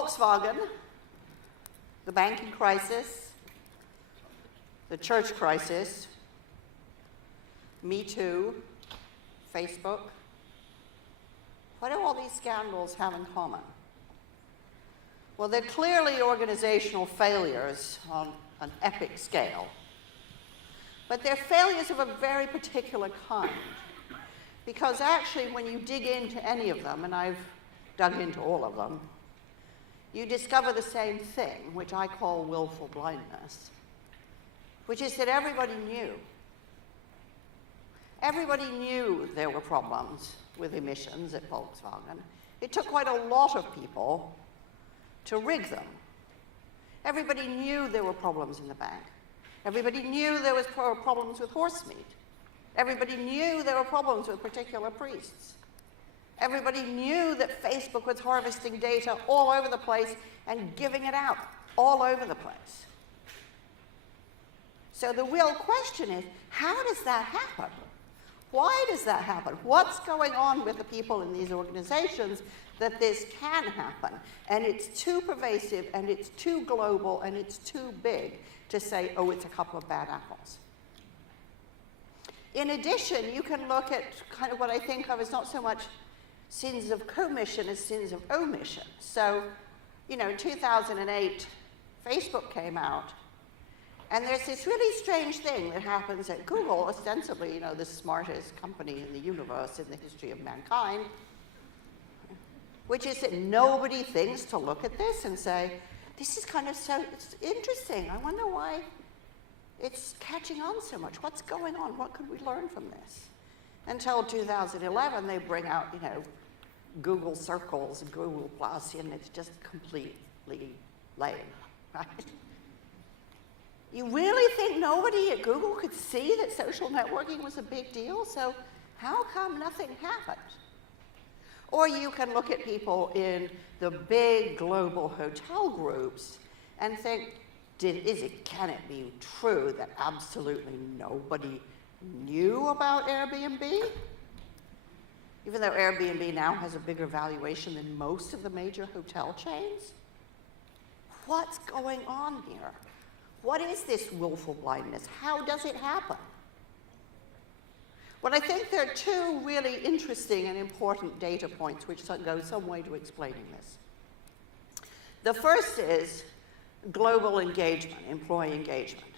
Volkswagen, the banking crisis, the church crisis, Me Too, Facebook. What do all these scandals have in common? Well, they're clearly organizational failures on an epic scale. But they're failures of a very particular kind. Because actually, when you dig into any of them, and I've dug into all of them, you discover the same thing, which I call willful blindness, which is that everybody knew. Everybody knew there were problems with emissions at Volkswagen. It took quite a lot of people to rig them. Everybody knew there were problems in the bank. Everybody knew there was problems with horse meat. Everybody knew there were problems with particular priests. Everybody knew that Facebook was harvesting data all over the place and giving it out all over the place. So the real question is, how does that happen? Why does that happen? What's going on with the people in these organizations that this can happen? And it's too pervasive, and it's too global, and it's too big to say, oh, it's a couple of bad apples. In addition, you can look at kind of what I think of as not so much sins of commission as sins of omission. So, you know, in 2008, Facebook came out, and there's this really strange thing that happens at Google, ostensibly, you know, the smartest company in the universe in the history of mankind, which is that nobody thinks to look at this and say, this is kind of so it's interesting. I wonder why it's catching on so much. What's going on? What could we learn from this? Until 2011, they bring out, you know, Google Circles and Google Plus, and it's just completely lame, right? You really think nobody at Google could see that social networking was a big deal? So how come nothing happened? Or you can look at people in the big global hotel groups and think, can it be true that absolutely nobody knew about Airbnb? Even though Airbnb now has a bigger valuation than most of the major hotel chains? What's going on here? What is this willful blindness? How does it happen? Well, I think there are two really interesting and important data points which go some way to explaining this. The first is global engagement, employee engagement.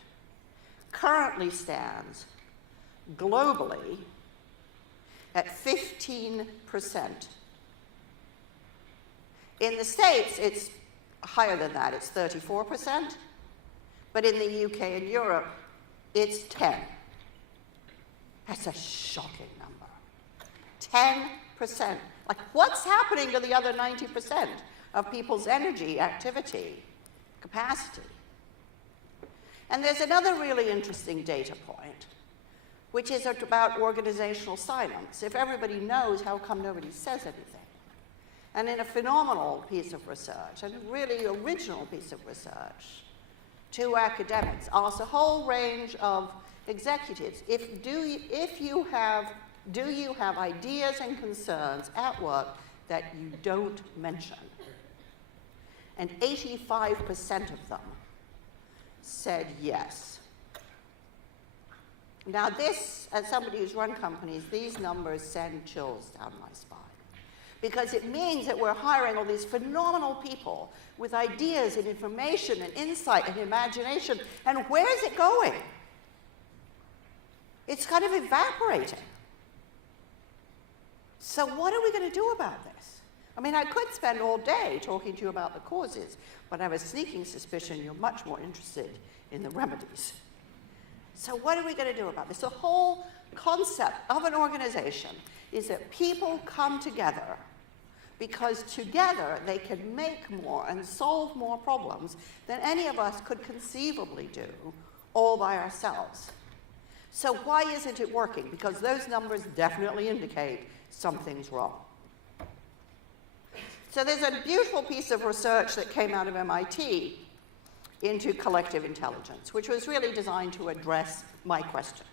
Currently stands globally at 15%. In the States, it's higher than that, it's 34%. But in the UK and Europe, it's 10. That's a shocking number. 10%. Like, what's happening to the other 90% of people's energy, activity, capacity? And there's another really interesting data point, which is about organizational silence. If everybody knows, how come nobody says anything? And in a phenomenal piece of research, and a really original piece of research, two academics asked a whole range of executives, do you have ideas and concerns at work that you don't mention? And 85% of them said yes. Now this, as somebody who's run companies, these numbers send chills down my spine. Because it means that we're hiring all these phenomenal people with ideas and information and insight and imagination, and where is it going? It's kind of evaporating. So what are we going to do about this? I mean, I could spend all day talking to you about the causes, but I have a sneaking suspicion you're much more interested in the remedies. So what are we going to do about this? The whole concept of an organization is that people come together because together they can make more and solve more problems than any of us could conceivably do all by ourselves. So why isn't it working? Because those numbers definitely indicate something's wrong. So there's a beautiful piece of research that came out of MIT into collective intelligence, which was really designed to address my question.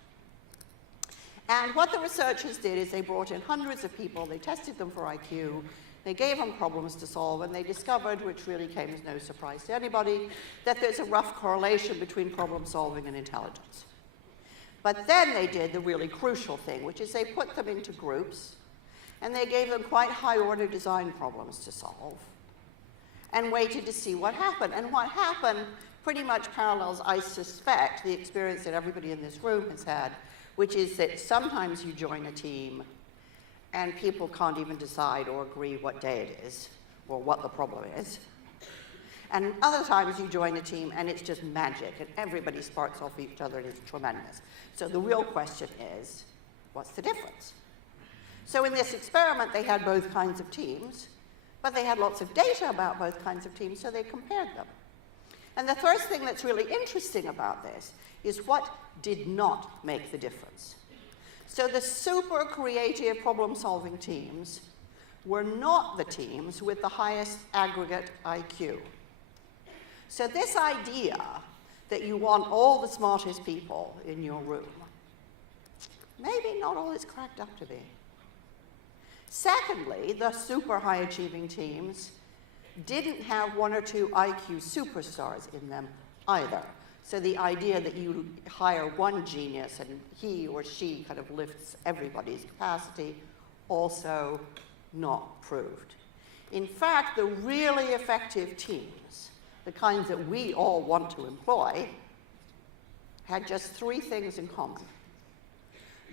And what the researchers did is they brought in hundreds of people, they tested them for IQ, They gave them problems to solve, and they discovered, which really came as no surprise to anybody, that there's a rough correlation between problem solving and intelligence. But then they did the really crucial thing, which is they put them into groups, and they gave them quite high-order design problems to solve, and waited to see what happened. And what happened pretty much parallels, I suspect, the experience that everybody in this room has had, which is that sometimes you join a team and people can't even decide or agree what day it is or what the problem is. And other times you join a team and it's just magic and everybody sparks off each other and it's tremendous. So the real question is, what's the difference? So in this experiment, they had both kinds of teams, but they had lots of data about both kinds of teams, so they compared them. And the first thing that's really interesting about this is what did not make the difference. So the super creative problem-solving teams were not the teams with the highest aggregate IQ. So this idea that you want all the smartest people in your room, maybe not all it's cracked up to be. Secondly, the super high-achieving teams didn't have one or two IQ superstars in them either. So the idea that you hire one genius and he or she kind of lifts everybody's capacity, also not proved. In fact, the really effective teams, the kinds that we all want to employ, had just three things in common.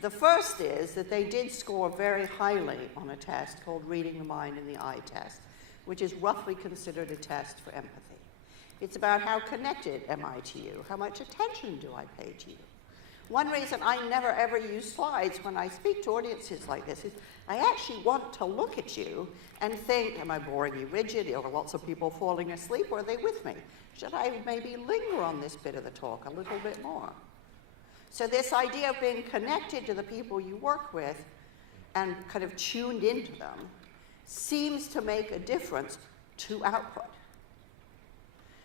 The first is that they did score very highly on a test called Reading the Mind in the Eye test, which is roughly considered a test for empathy. It's about how connected am I to you? How much attention do I pay to you? One reason I never ever use slides when I speak to audiences like this is I actually want to look at you and think, am I boring you rigid? Are lots of people falling asleep? Or are they with me? Should I maybe linger on this bit of the talk a little bit more? So this idea of being connected to the people you work with and kind of tuned into them seems to make a difference to output.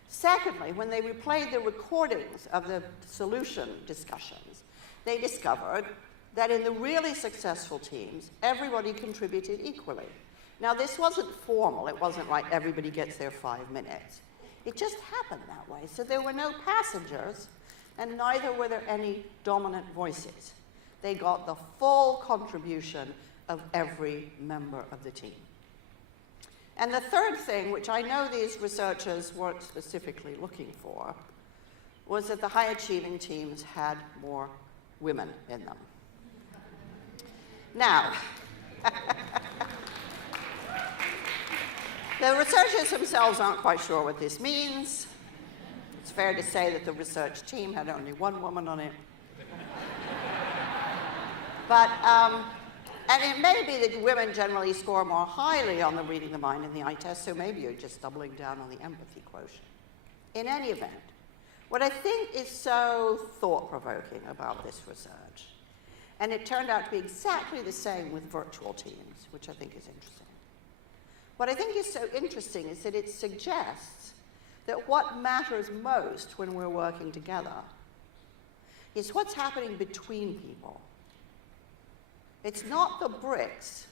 Secondly, when they replayed the recordings of the solution discussions, they discovered that in the really successful teams, everybody contributed equally. Now, this wasn't formal. It wasn't like everybody gets their 5 minutes. It just happened that way. So there were no passengers, and neither were there any dominant voices. They got the full contribution of every member of the team. And the third thing, which I know these researchers weren't specifically looking for, was that the high-achieving teams had more women in them. Now, the researchers themselves aren't quite sure what this means. It's fair to say that the research team had only one woman on it. But, and it may be that women generally score more highly on the Reading the Mind and the Eye test, so maybe you're just doubling down on the empathy quotient. In any event, what I think is so thought-provoking about this research, and it turned out to be exactly the same with virtual teams, which I think is interesting. What I think is so interesting is that it suggests that what matters most when we're working together is what's happening between people. It's not the bricks,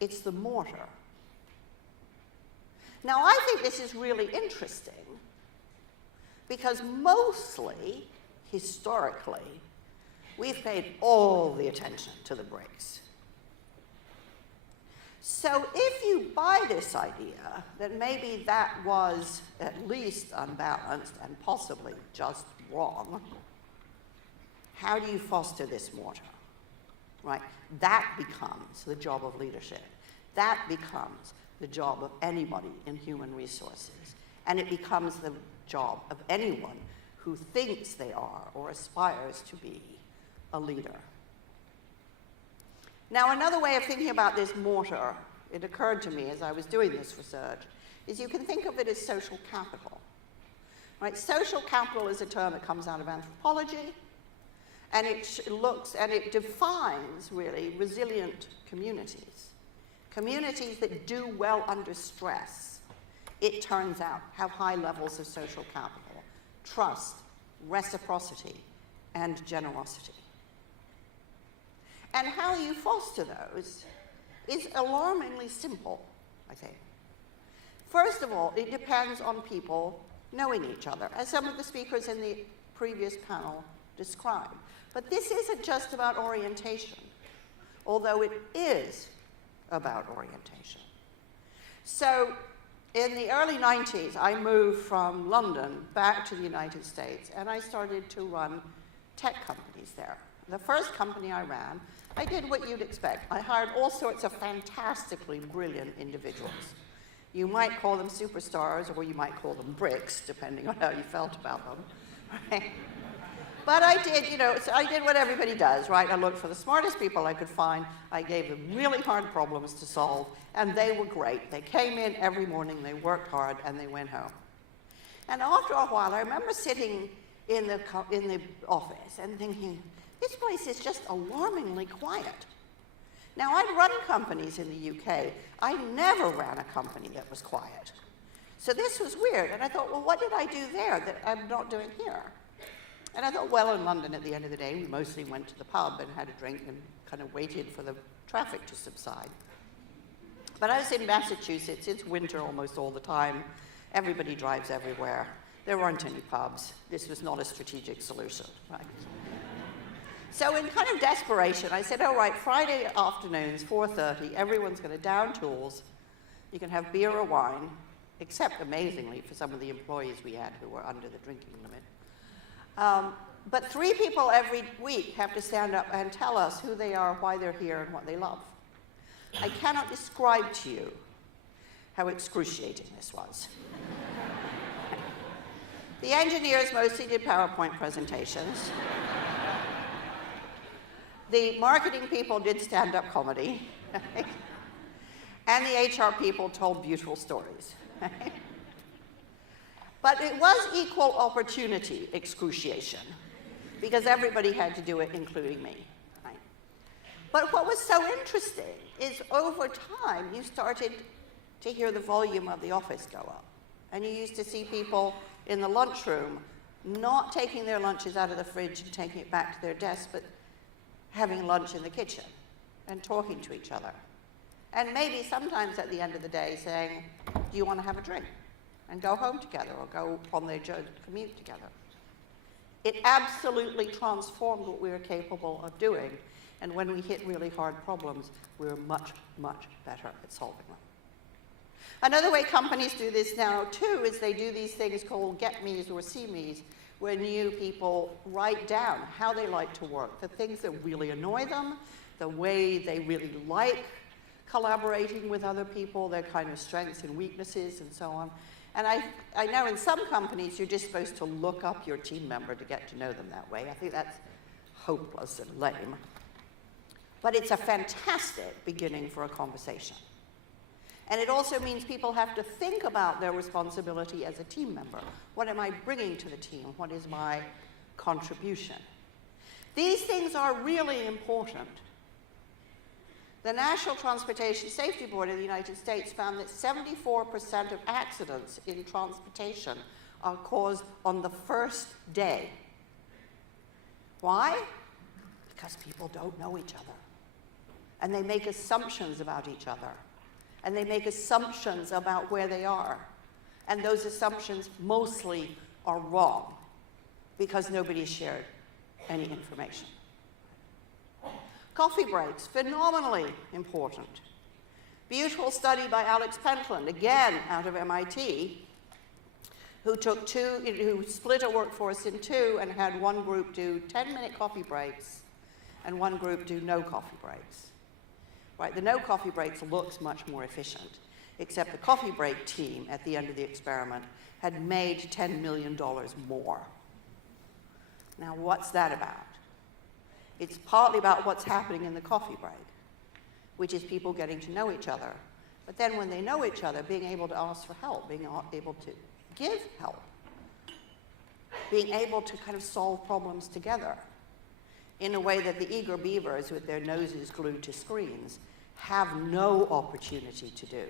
it's the mortar. Now, I think this is really interesting because mostly, historically, we've paid all the attention to the bricks. So if you buy this idea that maybe that was at least unbalanced and possibly just wrong, how do you foster this mortar? Right? That becomes the job of leadership. That becomes the job of anybody in human resources. And it becomes the job of anyone who thinks they are or aspires to be a leader. Now, another way of thinking about this mortar, it occurred to me as I was doing this research, is you can think of it as social capital. Right? Social capital is a term that comes out of anthropology. And it defines, really, resilient communities. Communities that do well under stress, it turns out, have high levels of social capital, trust, reciprocity, and generosity. And how you foster those is alarmingly simple, I think. First of all, it depends on people knowing each other, as some of the speakers in the previous panel described. But this isn't just about orientation, although it is about orientation. So in the early 90s, I moved from London back to the United States, and I started to run tech companies there. The first company I ran, I did what you'd expect. I hired all sorts of fantastically brilliant individuals. You might call them superstars, or you might call them bricks, depending on how you felt about them. Right? But I did, so I did what everybody does, right? I looked for the smartest people I could find. I gave them really hard problems to solve, and they were great. They came in every morning, they worked hard, and they went home. And after a while, I remember sitting in the office and thinking, this place is just alarmingly quiet. Now, I'd run companies in the UK. I never ran a company that was quiet. So this was weird, and I thought, well, what did I do there that I'm not doing here? And I thought, well, in London, at the end of the day, we mostly went to the pub and had a drink and kind of waited for the traffic to subside. But I was in Massachusetts. It's winter almost all the time. Everybody drives everywhere. There weren't any pubs. This was not a strategic solution, right? So in kind of desperation, I said, all right, Friday afternoons, 4:30, everyone's going to down tools. You can have beer or wine, except amazingly for some of the employees we had who were under the drinking limit. But 3 people every week have to stand up and tell us who they are, why they're here, and what they love. I cannot describe to you how excruciating this was. The engineers mostly did PowerPoint presentations. The marketing people did stand-up comedy. And the HR people told beautiful stories. But it was equal opportunity excruciation, because everybody had to do it, including me. Right? But what was so interesting is over time, you started to hear the volume of the office go up. And you used to see people in the lunchroom not taking their lunches out of the fridge and taking it back to their desk, but having lunch in the kitchen and talking to each other. And maybe sometimes at the end of the day saying, do you want to have a drink? And go home together or go on their commute together. It absolutely transformed what we were capable of doing. And when we hit really hard problems, we were much, much better at solving them. Another way companies do this now, too, is they do these things called get me's or see me's, where new people write down how they like to work, the things that really annoy them, the way they really like collaborating with other people, their kind of strengths and weaknesses, and so on. And I know in some companies you're just supposed to look up your team member to get to know them that way. I think that's hopeless and lame. But it's a fantastic beginning for a conversation. And it also means people have to think about their responsibility as a team member. What am I bringing to the team? What is my contribution? These things are really important. The National Transportation Safety Board of the United States found that 74% of accidents in transportation are caused on the first day. Why? Because people don't know each other. And they make assumptions about each other. And they make assumptions about where they are. And those assumptions mostly are wrong because nobody shared any information. Coffee breaks, phenomenally important. Beautiful study by Alex Pentland, again out of MIT, who split a workforce in 2 and had one group do 10-minute coffee breaks and one group do no coffee breaks. Right, the no coffee breaks looks much more efficient, except the coffee break team at the end of the experiment had made $10 million more. Now, what's that about? It's partly about what's happening in the coffee break, which is people getting to know each other. But then when they know each other, being able to ask for help, being able to give help, being able to kind of solve problems together in a way that the eager beavers with their noses glued to screens have no opportunity to do.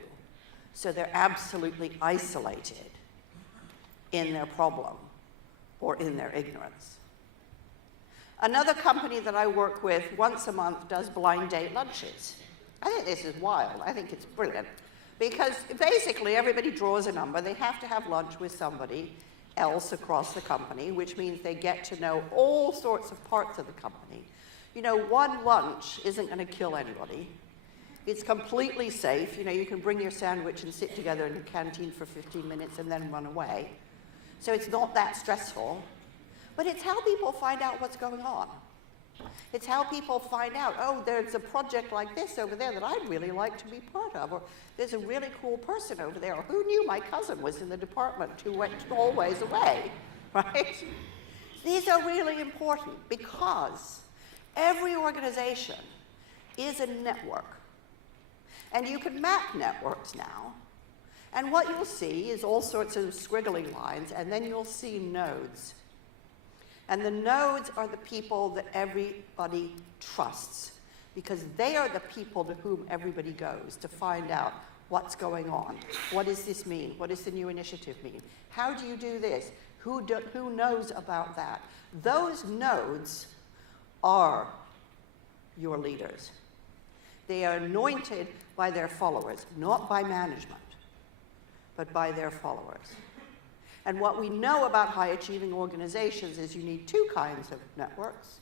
So they're absolutely isolated in their problem or in their ignorance. Another company that I work with once a month does blind date lunches. I think this is wild. I think it's brilliant. Because basically everybody draws a number. They have to have lunch with somebody else across the company, which means they get to know all sorts of parts of the company. You know, one lunch isn't going to kill anybody. It's completely safe. You know, you can bring your sandwich and sit together in the canteen for 15 minutes and then run away. So it's not that stressful. But it's how people find out what's going on. It's how people find out, oh, there's a project like this over there that I'd really like to be part of, or there's a really cool person over there, or who knew my cousin was in the department who went always away, right? These are really important because every organization is a network. And you can map networks now. And what you'll see is all sorts of squiggly lines, and then you'll see nodes. And the nodes are the people that everybody trusts, because they are the people to whom everybody goes to find out what's going on. What does this mean? What does the new initiative mean? How do you do this? Who knows about that? Those nodes are your leaders. They are anointed by their followers, not by management, but by their followers. And what we know about high-achieving organizations is you need two kinds of networks.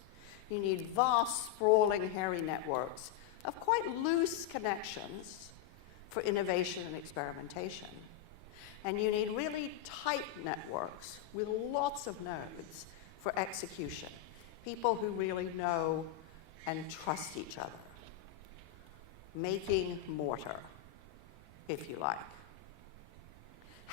You need vast, sprawling, hairy networks of quite loose connections for innovation and experimentation. And you need really tight networks with lots of nodes for execution. People who really know and trust each other. Making mortar, if you like.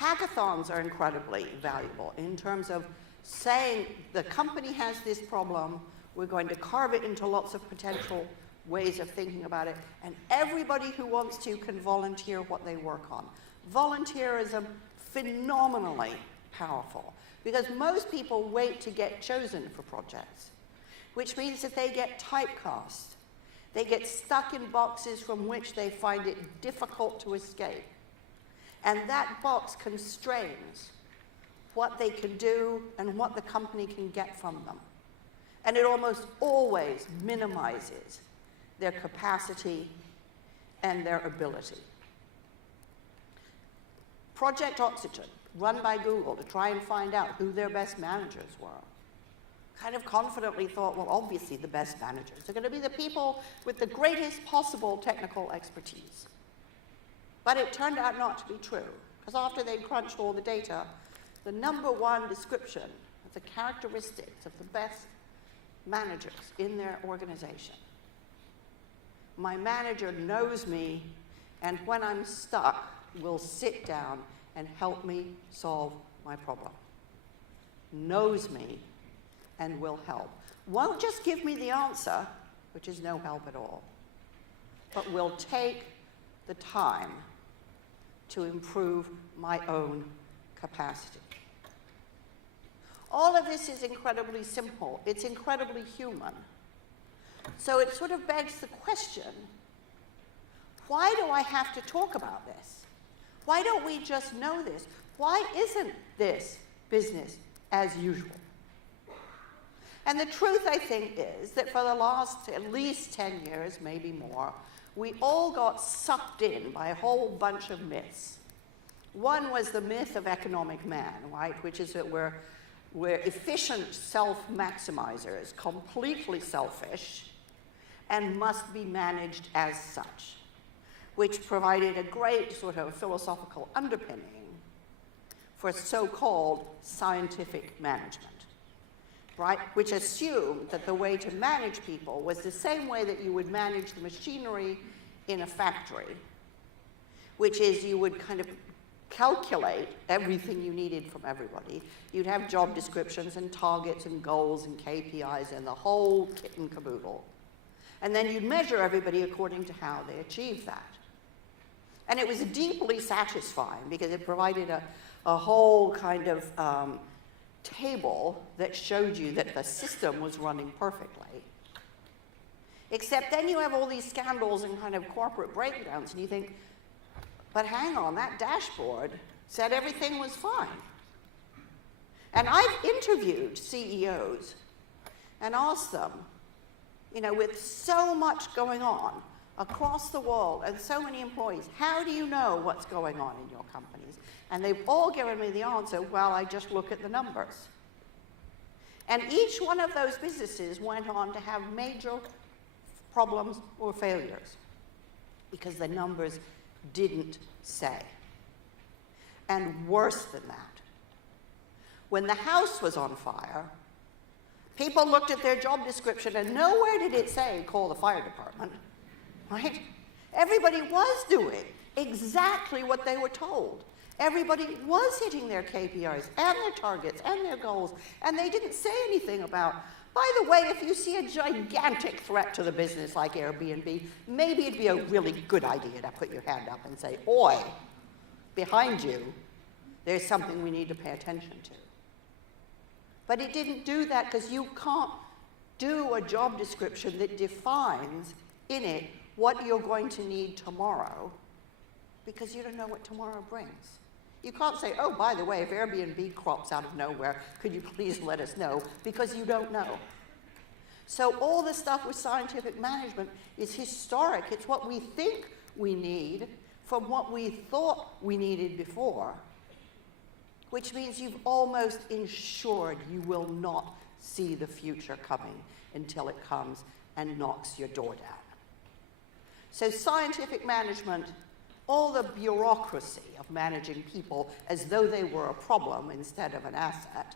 Hackathons are incredibly valuable in terms of saying the company has this problem, we're going to carve it into lots of potential ways of thinking about it, and everybody who wants to can volunteer what they work on. Volunteerism, phenomenally powerful, because most people wait to get chosen for projects, which means that they get typecast. They get stuck in boxes from which they find it difficult to escape. And that box constrains what they can do and what the company can get from them. And it almost always minimizes their capacity and their ability. Project Oxygen, run by Google to try and find out who their best managers were, kind of confidently thought, well, obviously the best managers are going to be the people with the greatest possible technical expertise. But it turned out not to be true, because after they crunched all the data, the #1 description of the characteristics of the best managers in their organization. My manager knows me, and when I'm stuck, will sit down and help me solve my problem. Knows me and will help. Won't just give me the answer, which is no help at all, but will take the time to improve my own capacity. All of this is incredibly simple. It's incredibly human. So it sort of begs the question, why do I have to talk about this? Why don't we just know this? Why isn't this business as usual? And the truth, I think, is that for the last at least 10 years, maybe more, we all got sucked in by a whole bunch of myths. One was the myth of economic man, right, which is that we're efficient self-maximizers, completely selfish, and must be managed as such, which provided a great sort of philosophical underpinning for so-called scientific management. Right, which assumed that the way to manage people was the same way that you would manage the machinery in a factory, which is you would kind of calculate everything you needed from everybody. You'd have job descriptions and targets and goals and KPIs and the whole kit and caboodle. And then you'd measure everybody according to how they achieved that. And it was deeply satisfying because it provided a whole kind of table that showed you that the system was running perfectly. Except then you have all these scandals and kind of corporate breakdowns, and you think, but hang on, that dashboard said everything was fine. And I've interviewed CEOs and asked them, you know, with so much going on, across the world and so many employees, how do you know what's going on in your companies? And they've all given me the answer, well, I just look at the numbers. And each one of those businesses went on to have major problems or failures because the numbers didn't say. And worse than that, when the house was on fire, people looked at their job description and nowhere did it say, call the fire department, right? Everybody was doing exactly what they were told. Everybody was hitting their KPIs and their targets and their goals, and they didn't say anything about, by the way, if you see a gigantic threat to the business like Airbnb, maybe it'd be a really good idea to put your hand up and say, oi, behind you, there's something we need to pay attention to. But it didn't do that because you can't do a job description that defines in it what you're going to need tomorrow because you don't know what tomorrow brings. You can't say, oh, by the way, if Airbnb crops out of nowhere, could you please let us know? Because you don't know. So all the stuff with scientific management is historic. It's what we think we need from what we thought we needed before, which means you've almost ensured you will not see the future coming until it comes and knocks your door down. So scientific management, all the bureaucracy of managing people as though they were a problem instead of an asset,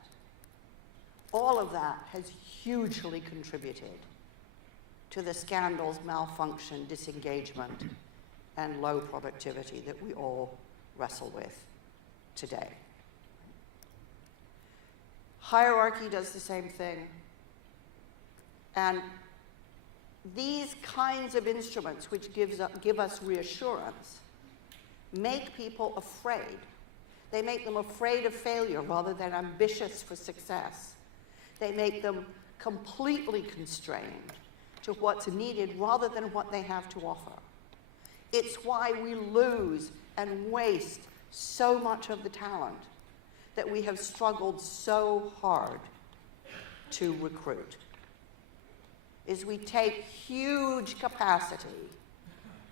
all of that has hugely contributed to the scandals, malfunction, disengagement, and low productivity that we all wrestle with today. Hierarchy does the same thing. And these kinds of instruments, which give us reassurance, make people afraid. They make them afraid of failure rather than ambitious for success. They make them completely constrained to what's needed rather than what they have to offer. It's why we lose and waste so much of the talent that we have struggled so hard to recruit. Is we take huge capacity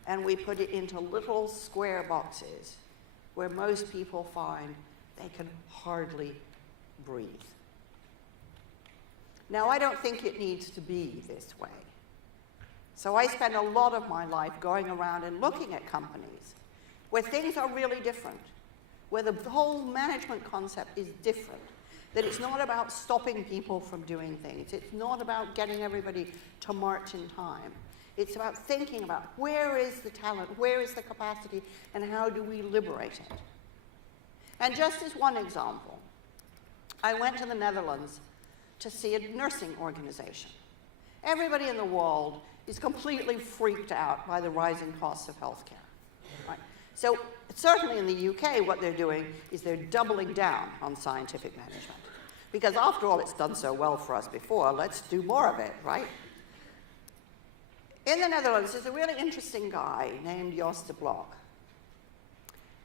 and we put it into little square boxes where most people find they can hardly breathe. Now, I don't think it needs to be this way. So I spend a lot of my life going around and looking at companies where things are really different, where the whole management concept is different, that it's not about stopping people from doing things. It's not about getting everybody to march in time. It's about thinking about where is the talent, where is the capacity, and how do we liberate it. And just as one example, I went to the Netherlands to see a nursing organization. Everybody in the world is completely freaked out by the rising costs of healthcare. Right? So certainly in the UK, what they're doing is they're doubling down on scientific management. Because after all, it's done so well for us before, let's do more of it, right? In the Netherlands, there's a really interesting guy named Jos de Blok.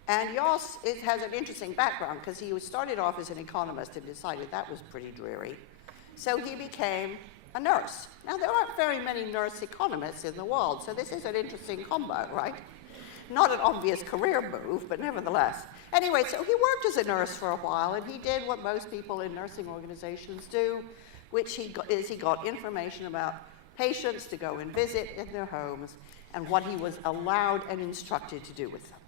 And Jos has an interesting background because he started off as an economist and decided that was pretty dreary. So he became a nurse. Now, there aren't very many nurse economists in the world, so this is an interesting combo, right? Not an obvious career move, but nevertheless. Anyway, so he worked as a nurse for a while, and he did what most people in nursing organizations do, which he got information about patients to go and visit in their homes and what he was allowed and instructed to do with them,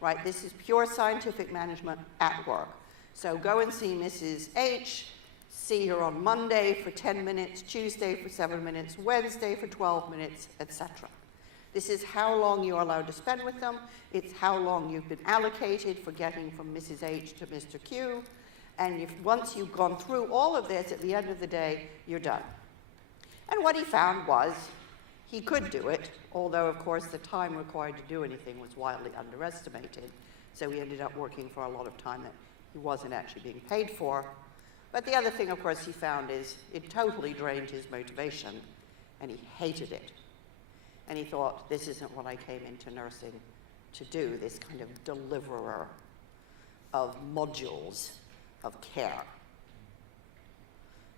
right? This is pure scientific management at work. So go and see Mrs. H, see her on Monday for 10 minutes, Tuesday for 7 minutes, Wednesday for 12 minutes, etc. This is how long you're allowed to spend with them. It's how long you've been allocated for getting from Mrs. H to Mr. Q. And once you've gone through all of this, at the end of the day, you're done. And what he found was he could do it, although, of course, the time required to do anything was wildly underestimated. So he ended up working for a lot of time that he wasn't actually being paid for. But the other thing, of course, he found is it totally drained his motivation, and he hated it. And he thought, this isn't what I came into nursing to do, this kind of deliverer of modules of care.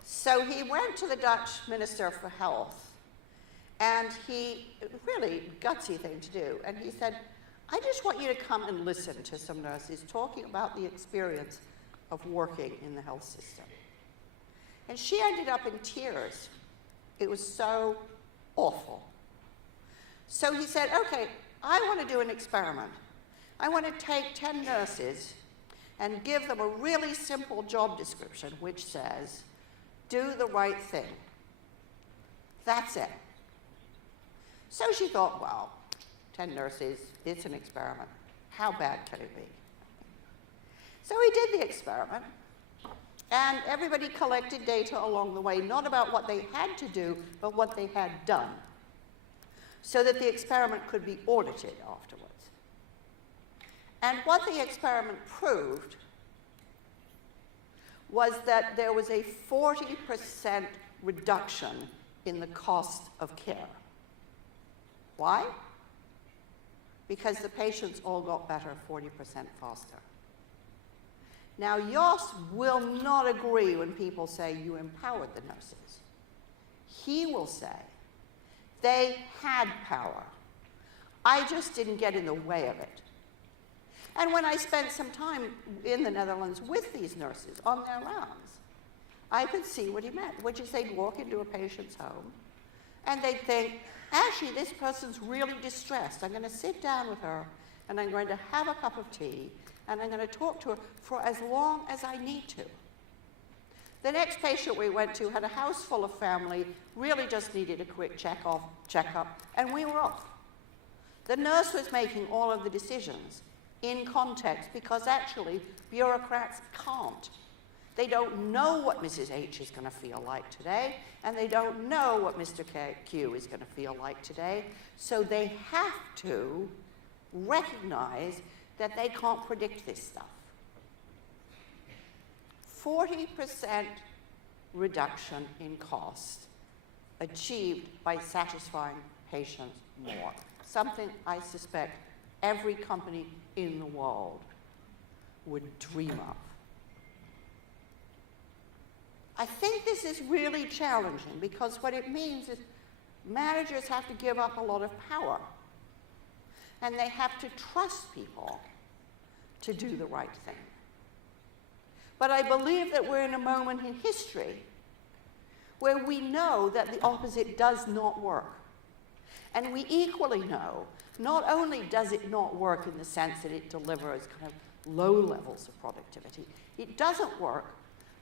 So he went to the Dutch Minister for Health, And really gutsy thing to do, and he said, I just want you to come and listen to some nurses talking about the experience of working in the health system. And she ended up in tears. It was so awful. So he said, okay, I want to do an experiment. I want to take 10 nurses and give them a really simple job description which says, do the right thing. That's it. So she thought, well, 10 nurses, it's an experiment. How bad can it be? So he did the experiment, and everybody collected data along the way, not about what they had to do, but what they had done, so that the experiment could be audited afterwards. And what the experiment proved was that there was a 40% reduction in the cost of care. Why? Because the patients all got better 40% faster. Now, Jos will not agree when people say you empowered the nurses. He will say they had power. I just didn't get in the way of it. And when I spent some time in the Netherlands with these nurses on their rounds, I could see what he meant, which is they'd walk into a patient's home and they'd think, actually, this person's really distressed. I'm going to sit down with her and I'm going to have a cup of tea and I'm going to talk to her for as long as I need to. The next patient we went to had a house full of family, really just needed a quick checkup, and we were off. The nurse was making all of the decisions in context because actually bureaucrats can't. They don't know what Mrs. H is going to feel like today, and they don't know what Mr. Q is going to feel like today, so they have to recognize that they can't predict this stuff. 40% reduction in cost achieved by satisfying patients more, something I suspect every company in the world would dream of. I think this is really challenging because what it means is managers have to give up a lot of power and they have to trust people to do the right thing. But I believe that we're in a moment in history where we know that the opposite does not work. And we equally know not only does it not work in the sense that it delivers kind of low levels of productivity, it doesn't work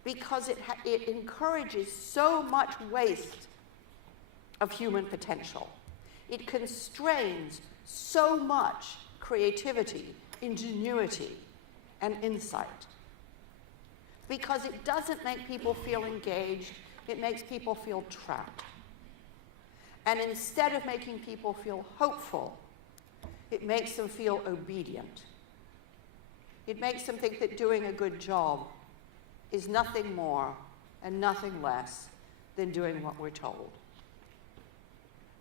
because it encourages so much waste of human potential. It constrains so much creativity, ingenuity, and insight. Because it doesn't make people feel engaged, it makes people feel trapped. And instead of making people feel hopeful, it makes them feel obedient. It makes them think that doing a good job is nothing more and nothing less than doing what we're told.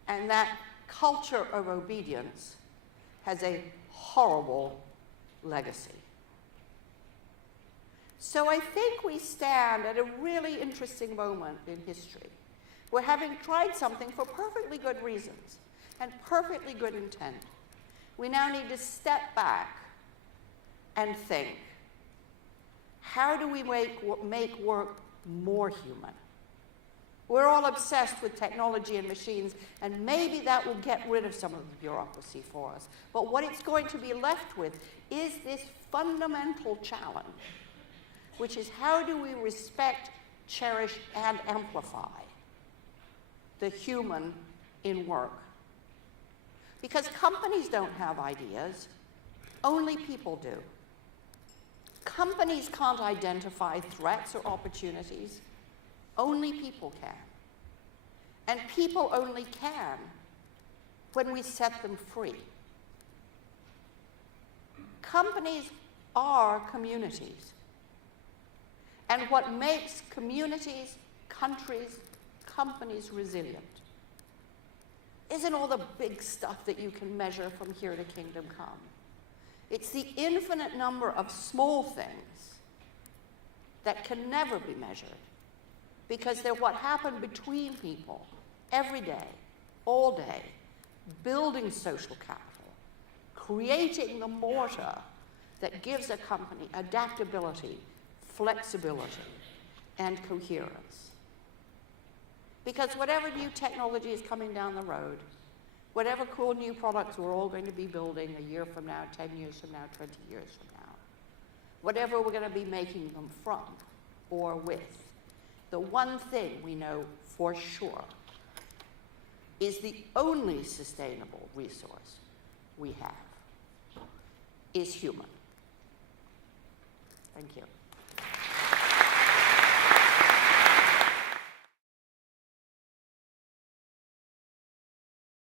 And that culture of obedience has a horrible legacy. So I think we stand at a really interesting moment in history. We're having tried something for perfectly good reasons and perfectly good intent. We now need to step back and think, how do we make work more human? We're all obsessed with technology and machines, and maybe that will get rid of some of the bureaucracy for us. But what it's going to be left with is this fundamental challenge, which is how do we respect, cherish, and amplify the human in work? Because companies don't have ideas, only people do. Companies can't identify threats or opportunities, only people can. And people only can when we set them free. Companies are communities. And what makes communities, countries, companies resilient isn't all the big stuff that you can measure from here to kingdom come. It's the infinite number of small things that can never be measured because they're what happen between people every day all day, building social capital, creating the mortar that gives a company adaptability, flexibility, and coherence. Because whatever new technology is coming down the road, whatever cool new products we're all going to be building a year from now, 10 years from now, 20 years from now, whatever we're going to be making them from or with, the one thing we know for sure is the only sustainable resource we have is human. Thank you.